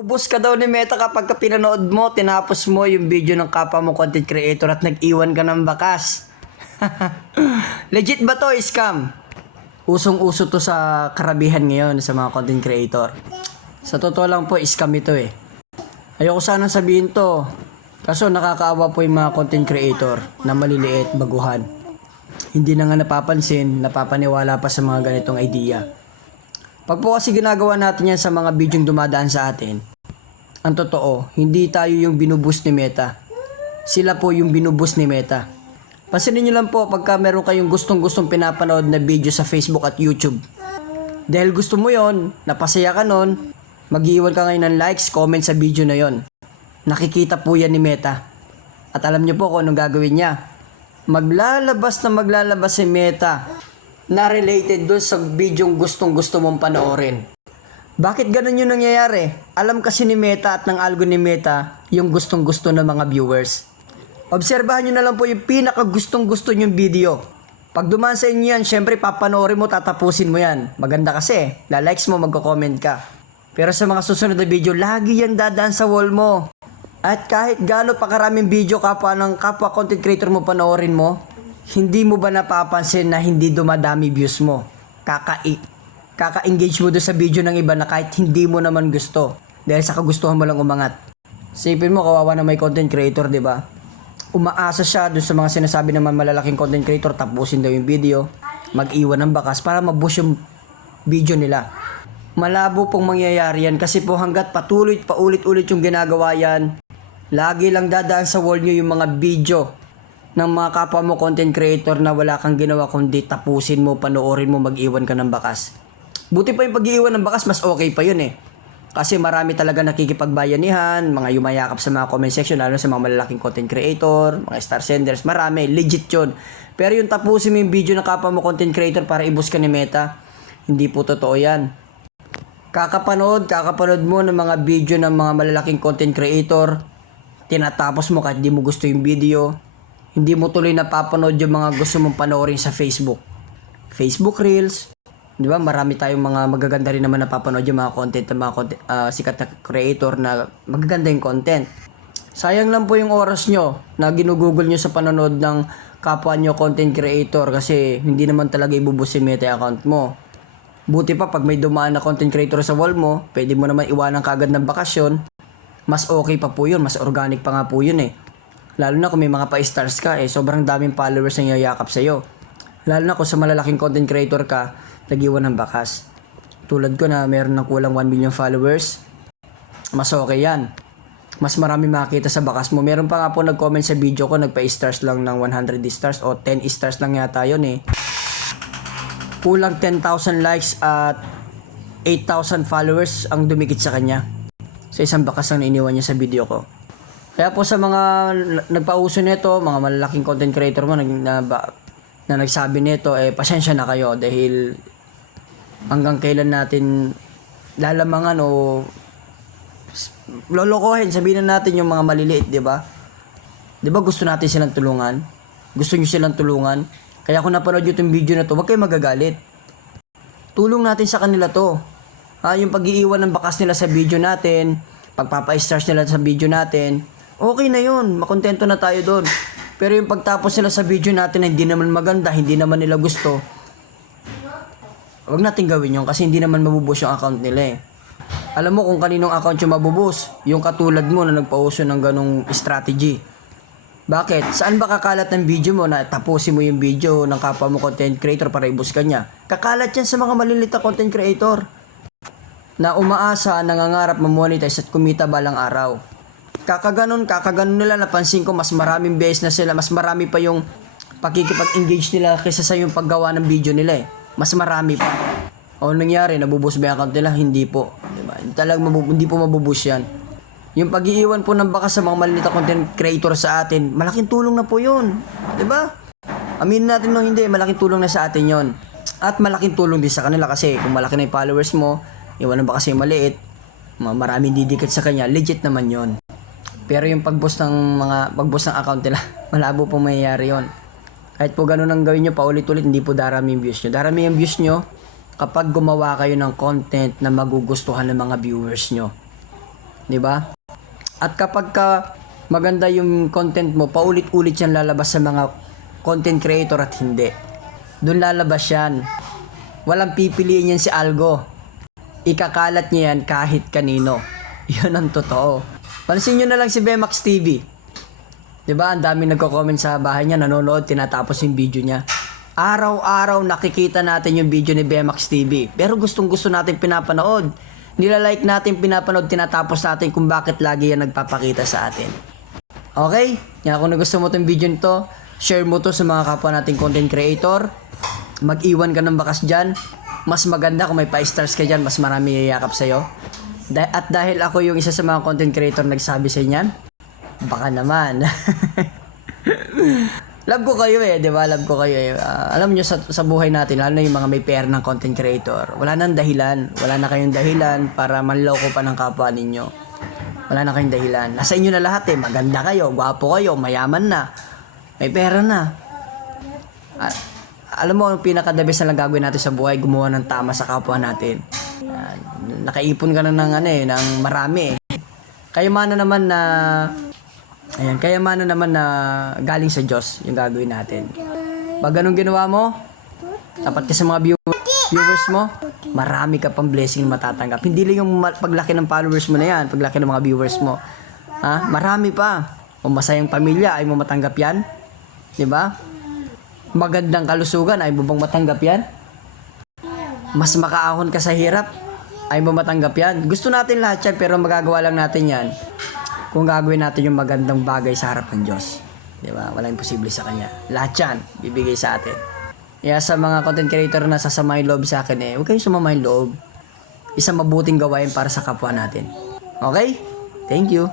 Bubus ka daw ni Meta kapag ka pinanood mo, tinapos mo yung video ng kapwa mo content creator at nag-iwan ka ng bakas. Legit ba to? Scam? Usong-uso to sa karabihan ngayon sa mga content creator. Sa totoo lang po, scam ito eh. Ayoko sanang sabihin to. Kaso nakakaawa po yung mga content creator na maliliit, baguhan. Hindi na nga napapansin, napapaniwala pa sa mga ganitong idea. Pag po kasi ginagawa natin yan sa mga bidyong dumadaan sa atin, ang totoo, hindi tayo yung binubus ni Meta. Sila po yung binubus ni Meta. Pansinin nyo lang po pagka meron kayong gustong-gustong pinapanood na video sa Facebook at YouTube. Dahil gusto mo yon, napasaya ka nun, mag-iwan ka ngayon ng likes, comment sa video na yon. Nakikita po yan ni Meta. At alam nyo po kung anong gagawin niya. Maglalabas si Meta na related doon sa bidyong gustong-gusto mong panoorin. Bakit ganun yung nangyayari? Alam kasi ni Meta at ng algo ni Meta yung gustong-gusto ng mga viewers. Obserbahan nyo na lang po yung pinaka-gustong-gusto nyong video. Pag dumaan sa inyo yan, syempre papanoorin mo, tatapusin mo yan. Maganda kasi, la-likes mo, magko-comment ka. Pero sa mga susunod na video, lagi yan dadaan sa wall mo. At kahit gaano pa karaming video kapwa content creator mo panoorin mo, hindi mo ba napapansin na hindi dumadami views mo? Kaka-engage mo doon sa video ng iba na kahit hindi mo naman gusto. Dahil sa kagustuhan mo lang umangat. Sipin mo, kawawa na may content creator, di ba? Umaasa siya doon sa mga sinasabi naman malalaking content creator, tapusin daw yung video, mag-iwan ng bakas para ma-boost yung video nila. Malabo pong mangyayari yan kasi po hanggat paulit-ulit yung ginagawa yan, lagi lang dadaan sa wall nyo yung mga video ng mga kapwa mo content creator na wala kang ginawa kundi tapusin mo, panoorin mo, mag-iwan ka ng bakas. Buti pa yung pag-iwan ng bakas, mas okay pa yun eh. Kasi marami talaga nakikipagbayanihan, mga yumayakap sa mga comment section, lalo sa mga malalaking content creator, mga star senders, marami, legit yun. Pero yung tapusin mo yung video ng kapwa mo content creator para i-boost ka ni Meta, hindi po totoo yan. Kakapanood mo ng mga video ng mga malalaking content creator, tinatapos mo kahit di mo gusto yung video, hindi mo tuloy napapanood yung mga gusto mong panoorin sa Facebook. Facebook Reels, di ba? Marami tayong mga magaganda rin naman napapanood yung mga content ng mga sikat na creator na magaganda yung content. Sayang lang po yung oras nyo na ginugugol nyo sa panonood ng kapwa nyo content creator kasi hindi naman talaga ibubus si Meta account mo. Buti pa pag may dumaan na content creator sa wall mo, pwede mo naman iwanan kagad ng bakasyon. Mas okay pa po yun, mas organic pa nga po yun eh. Lalo na kung may mga pa-stars ka, sobrang daming followers na yayakap sa'yo. Lalo na kung sa malalaking content creator ka, nag-iwan ng bakas. Tulad ko na meron ng kulang 1 million followers, mas okay yan. Mas marami makikita sa bakas mo. Meron pa nga po nag-comment sa video ko, nagpa-stars lang ng 100 stars o 10 stars lang yata yun eh. Kulang 10,000 likes at 8,000 followers ang dumikit sa kanya. Sa isang bakas ang iniwan niya sa video ko. Kaya po sa mga nagpauso nito, mga malalaking content creator mo na nagsabi nito, pasensya na kayo dahil hanggang kailan natin lalamangan o lolokohin, sabihin na natin yung mga maliliit, di ba? Di ba gusto natin silang tulungan? Gusto nyo silang tulungan? Kaya kung napanood nyo itong video na to, huwag kayo magagalit. Tulong natin sa kanila to. Yung pag-iiwan ng bakas nila sa video natin, pagpapa-stars nila sa video natin, okay na yun, makontento na tayo doon. Pero yung pagtapos nila sa video natin na hindi naman maganda, hindi naman nila gusto, huwag natin gawin yun kasi hindi naman mabubus yung account nila eh. Alam mo kung kaninong account yung mabubus? Yung katulad mo na nagpauso ng ganong strategy. Bakit? Saan ba kakalat ng video mo na tapusin mo yung video ng kapwa mo content creator para i-boost ka niya? Kakalat yan sa mga maliliit na content creator na umaasa, nangangarap ma-monetize at kumita balang araw. Kakaganon nila, napansin ko mas maraming beses na sila, mas marami pa yung pakikipag-engage nila kaysa sa yung paggawa ng video nila eh. Mas marami pa. O nangyari, nabubus ba yung account nila? Hindi po. Diba? Hindi po mabubus yan. Yung pag-iiwan po ng bakas sa mga maliliit na content creator sa atin, malaking tulong na po yun. Diba? Aminin natin no, hindi, malaking tulong na sa atin yon. At malaking tulong din sa kanila kasi kung malaki na yung followers mo, iwanan ba kasi maliit, maraming didikit sa kanya, legit naman yon. Pero yung pag-boost ng account nila, malabo pong mayayari yon. Kahit po ganun ang gawin nyo paulit-ulit, hindi po darami yung views nyo. Darami yung views nyo kapag gumawa kayo ng content na magugustuhan ng mga viewers nyo. 'di ba? At kapag ka maganda yung content mo, paulit-ulit yan lalabas sa mga content creator at hindi. Doon lalabas yan. Walang pipiliin yan si Algo. Ikakalat niya yan kahit kanino. Yun ang totoo. Pansin nyo na lang si Bemax TV. 'Di ba? Ang daming nagko-comment sa bahay niya, nanonood, tinatapos yung video niya. Araw-araw nakikita natin yung video ni Bemax TV. Pero gustong-gusto natin pinapanood. Nilalike natin, pinapanood, tinatapos natin kung bakit lagi yan nagpapakita sa atin. Okay? Yan, kung nagusto mo itong video nito, share mo to sa mga kapwa nating content creator. Mag-iwan ka ng bakas dyan. Mas maganda kung may 5 stars ka dyan, mas marami yayakap sa'yo. At dahil ako yung isa sa mga content creator nagsabi sa inyan, baka naman. Love ko kayo di ba? Love ko kayo alam nyo sa buhay natin, lalo na yung mga may pera ng content creator, wala nang dahilan. Wala na kayong dahilan para manloko pa ng kapwa ninyo. Wala na kayong dahilan. Nasa inyo na lahat maganda kayo, gwapo kayo, mayaman na, may pera na. Alam mo, ang pinaka-the best na lang gagawin natin sa buhay, gumawa ng tama sa kapwa natin. Nakaipon ka na ng marami Kayamanan naman na galing sa Diyos yung gagawin natin. Pag ganun ginawa mo, tapat ka sa mga viewers mo, marami ka pang blessing matatanggap. Hindi lang yung paglaki ng followers mo na yan, paglaki ng mga viewers mo. Marami pa. Kung masayang pamilya, ay mo matanggap yan? Diba? Magandang kalusugan, ay mo bang matanggap yan? Mas makaahon ka sa hirap, ay mo matanggap yan? Gusto natin lahat yan, pero magagawa lang natin yan kung gagawin natin yung magandang bagay sa harap ng Diyos. Diba? Walang imposible sa Kanya. Lahat yan, bibigay sa atin. Kaya sa mga content creator na sasama yung loob sa akin huwag kayong sumama yung loob. Isang mabuting gawain para sa kapwa natin. Okay? Thank you.